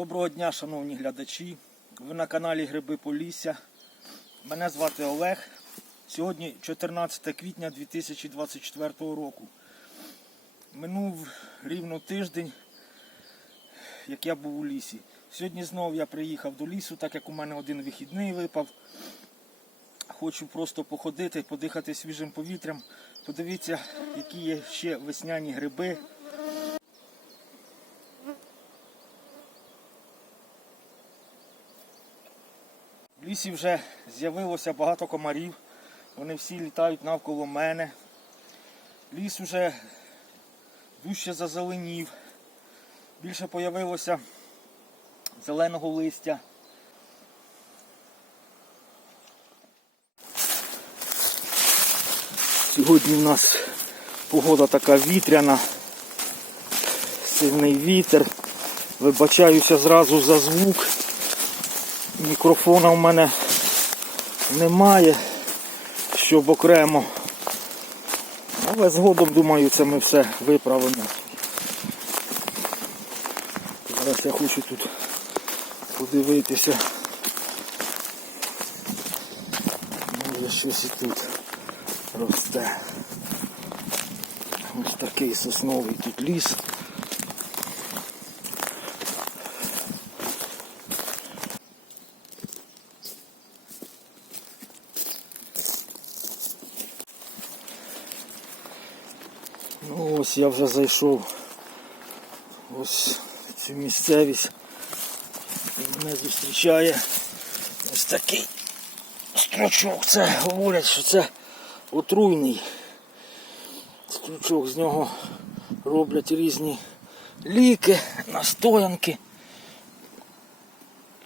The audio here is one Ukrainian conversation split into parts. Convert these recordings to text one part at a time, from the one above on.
Доброго дня, шановні глядачі. Ви на каналі Гриби Полісся. Мене звати Олег. Сьогодні 14 квітня 2024 року. Минув рівно тиждень, як я був у лісі. Сьогодні знову я приїхав до лісу, так як у мене один вихідний випав. Хочу просто походити, подихати свіжим повітрям. Подивіться, які є ще весняні гриби. Лісі вже з'явилося багато комарів. Вони всі літають навколо мене. Ліс уже дужче зазеленів. Більше появилося зеленого листя. Сьогодні в нас погода така вітряна, сильний вітер. Вибачаюся зразу за звук. Мікрофона в мене немає, щоб окремо. Але згодом, думаю, це ми все виправимо. Зараз я хочу тут подивитися. Може щось і тут росте. Ось такий сосновий тут ліс. Ну ось я вже зайшов ось цю місцевість. Мене зустрічає ось такий стручок. Це говорять, що це отруйний. Стручок з нього роблять різні ліки, настоянки.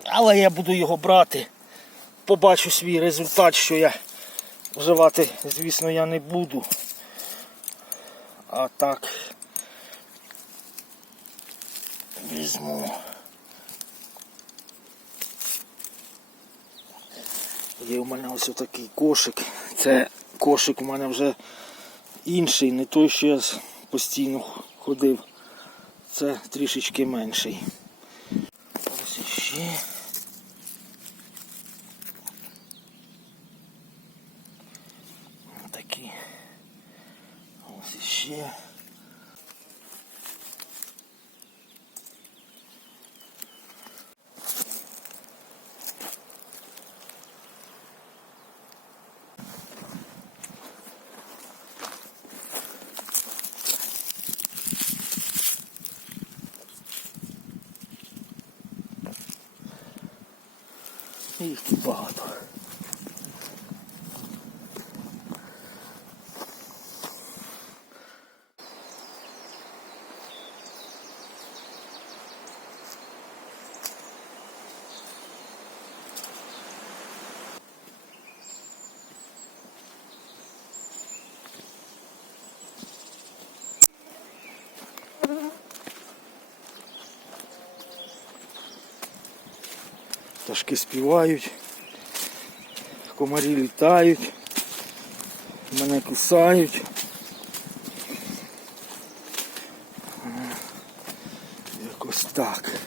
Але я буду його брати. Побачу свій результат, що я вживати, звісно, я не буду. А так візьму. Є у мене ось такий кошик. Це кошик у мене вже інший, не той, що я постійно ходив. Це трішечки менший. Ось іще. Такі. Ось іще. Їх тут багато. Пташки співають, комарі літають, мене кусають. Якось так.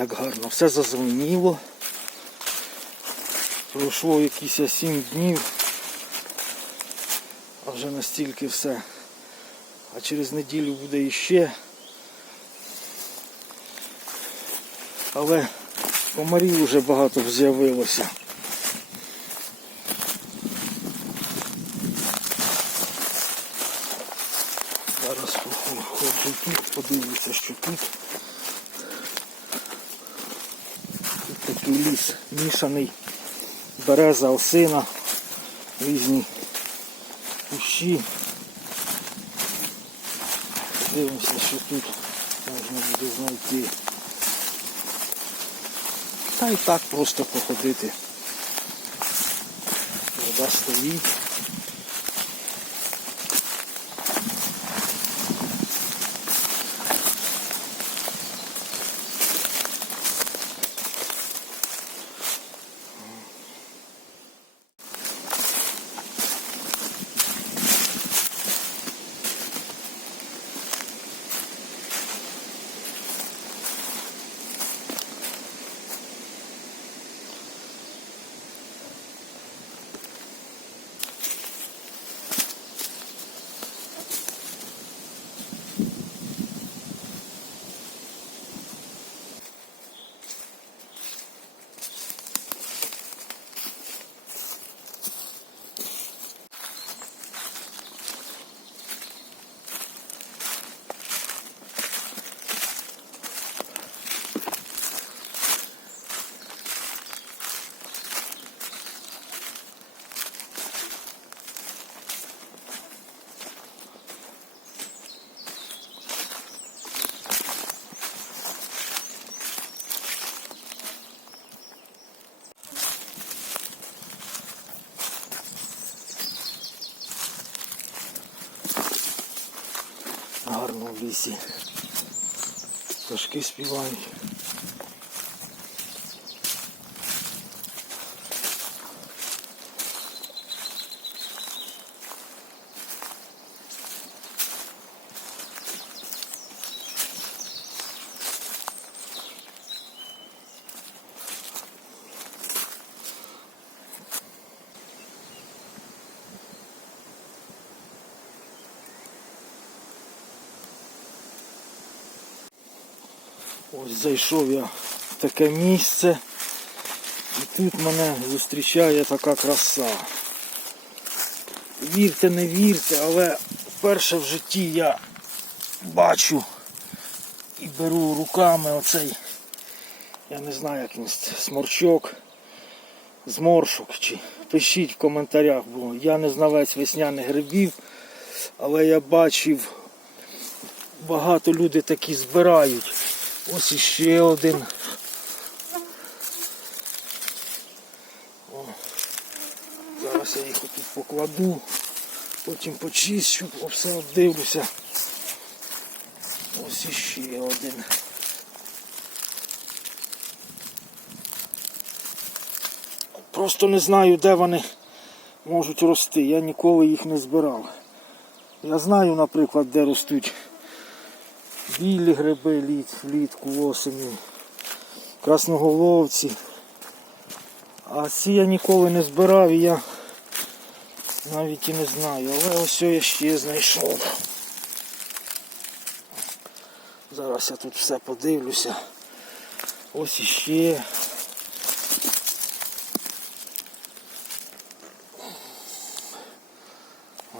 Як гарно, все зазеленіло. Пройшло якісь 7 днів, а вже настільки все. А через неділю буде іще. Але комарів вже багато з'явилося. Зараз ходжу тут, подивлюся, що тут. Тут такий ліс мішаний, береза, осина, різні кущі. Дивимося, що тут можна буде знайти. Та й так просто походити. Вода стоїть. В лісі. Пташки співають. Ось зайшов я в таке місце. І тут мене зустрічає така краса. Вірте, не вірте, але вперше в житті я бачу і беру руками оцей, я не знаю як він, сморчок, зморшок чи пишіть в коментарях, бо я не знавець весняних грибів, але я бачив, багато люди такі збирають. Ось іще один. О, зараз я їх тут покладу, потім почищу, все обдивлюся. Ось іще один. Просто не знаю, де вони можуть рости. Я ніколи їх не збирав. Я знаю, наприклад, де ростуть білі гриби літ, влітку, осені, красноголовці. А ці я ніколи не збирав і я навіть і не знаю. Але ось я ще знайшов. Зараз я тут все подивлюся. Ось іще.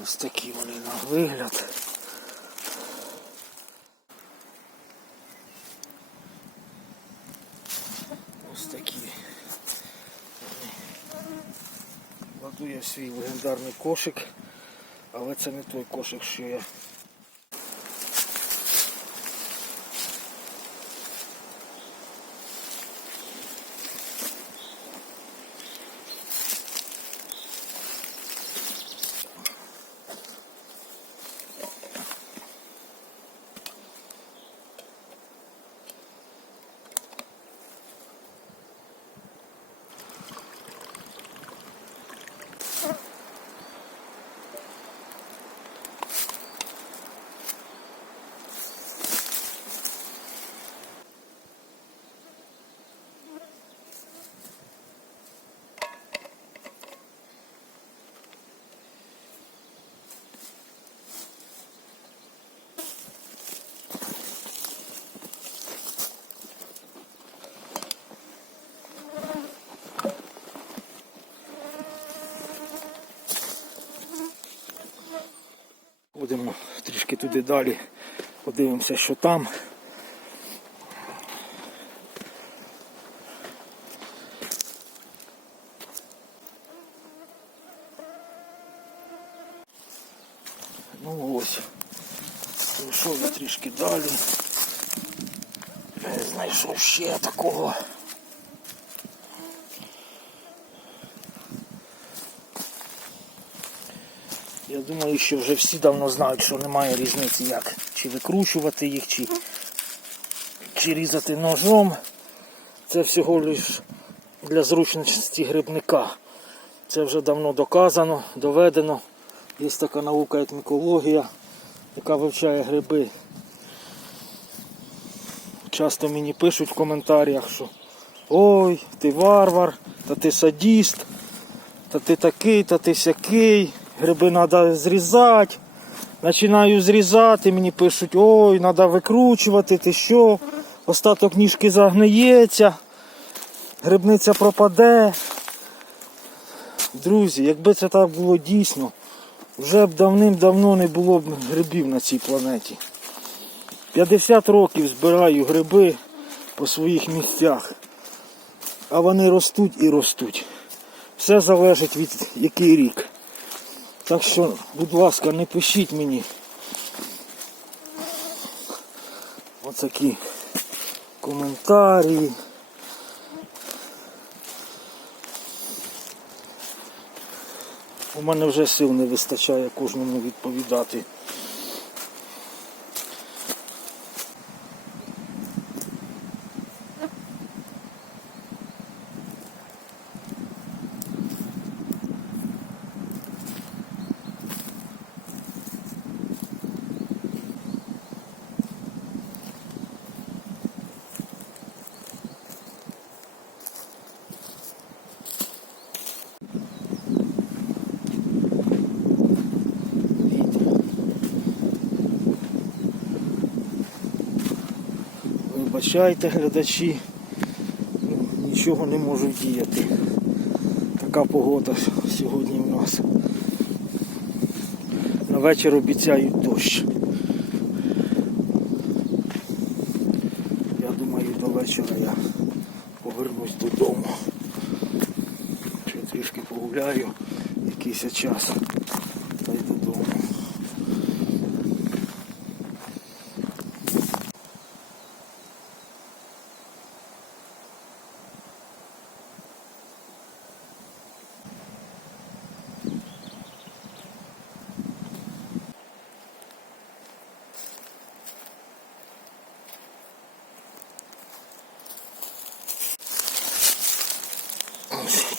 Ось такі вони на вигляд. Ось такі. Кладу я свій легендарний кошик, але це не той кошик, що я. Будемо трішки туди далі, подивимося, що там. Ну ось, пройшов я трішки далі. Е, Знайшов ще такого. Я думаю, що вже всі давно знають, що немає різниці, як чи викручувати їх, чи, чи різати ножом. Це всього лиш для зручності грибника. Це вже давно доказано, доведено. Є така наука етмікологія, яка вивчає гриби. Часто мені пишуть в коментарях, що ой, ти варвар, та ти садіст, та ти такий, та ти сякий, гриби треба зрізати. Починаю зрізати, мені пишуть, ой, треба викручувати, ти що, остаток ніжки загниється, грибниця пропаде. Друзі, якби це так було дійсно, вже б давним-давно не було б грибів на цій планеті. 50 років збираю гриби по своїх місцях, а вони ростуть і ростуть. Все залежить від який рік. Так що, будь ласка, не пишіть мені. отакі коментарі. У мене вже сил не вистачає кожному відповідати. Вибачайте, глядачі, ну, нічого не можу діяти. Така погода сьогодні в нас. На вечір обіцяють дощ. Я думаю, до вечора я повернусь додому. Ще трішки погуляю якийсь час та й додому.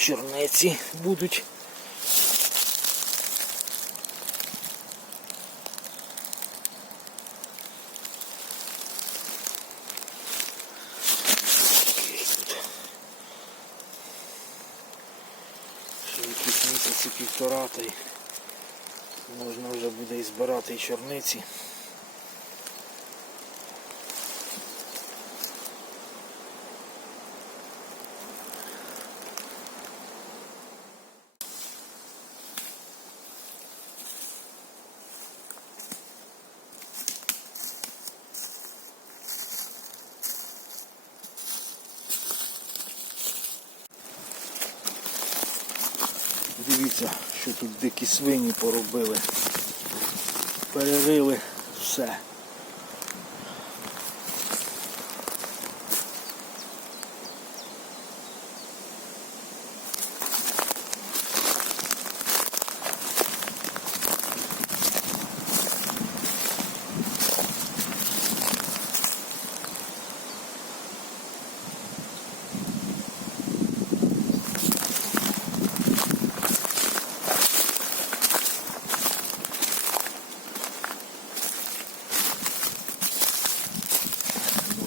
Ось Черниці будуть. Ще якісь місяці півтора, та й можна вже буде і збирати і чорниці. Дивіться, що тут дикі свині поробили. Перерили все.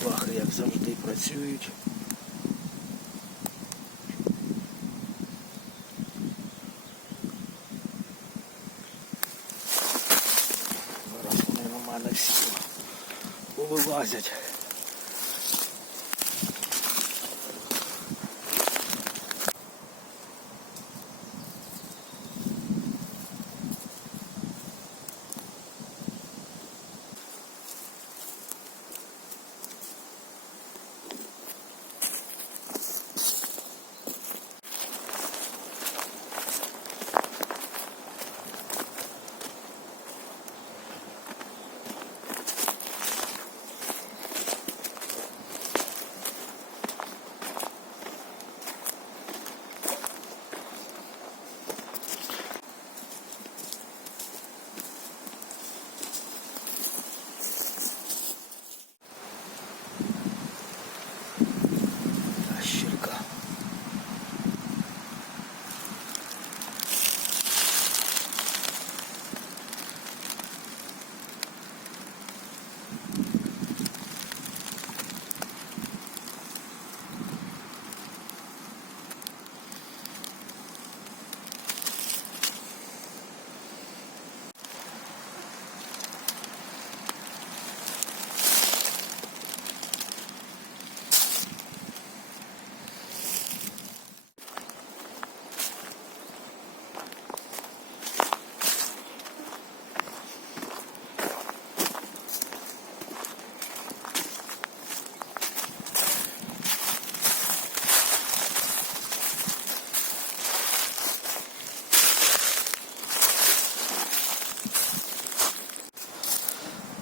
Мурахи, як завжди, працюють. Зараз вони мене повилазять.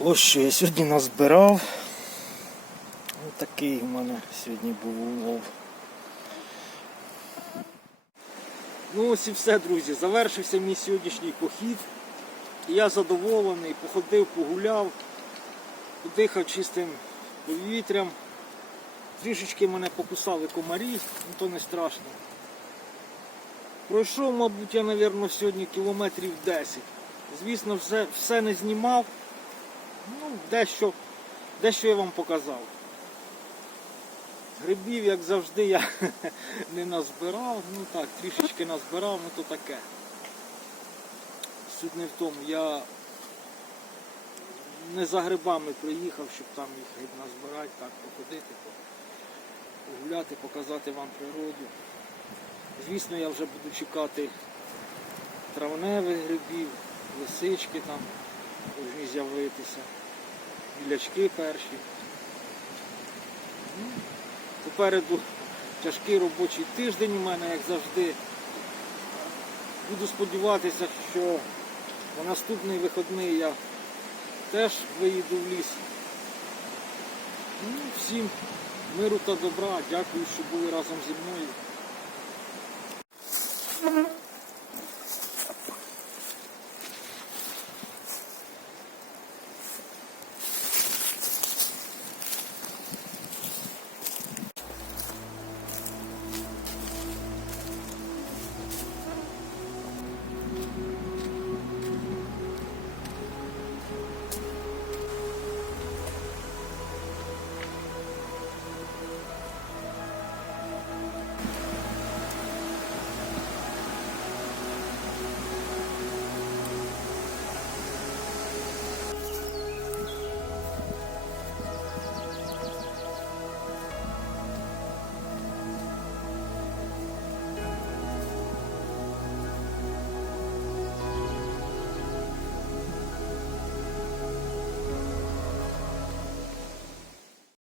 Ось що я сьогодні назбирав. Ось такий у мене сьогодні був улов. Ну ось і все, друзі. Завершився мій сьогоднішній похід. Я задоволений, походив, погуляв, подихав чистим повітрям. Трішечки мене покусали комарі, ну то не страшно. Пройшов, мабуть, я, мабуть, сьогодні кілометрів 10. Звісно, все, все не знімав. Ну, дещо, дещо я вам показав. Грибів, як завжди, я не назбирав. Ну так, трішечки назбирав, ну то таке. Суть не в тому. Я не за грибами приїхав, щоб там їх назбирати, так походити, погуляти, показати вам природу. Звісно, я вже буду чекати травневих грибів, лисички там повинні з'явитися, білячки перші. Ну, Попереду тяжкий робочий тиждень у мене, як завжди. Буду сподіватися, що на наступний вихідний я теж виїду в ліс. Ну, всім миру та добра. Дякую, що були разом зі мною.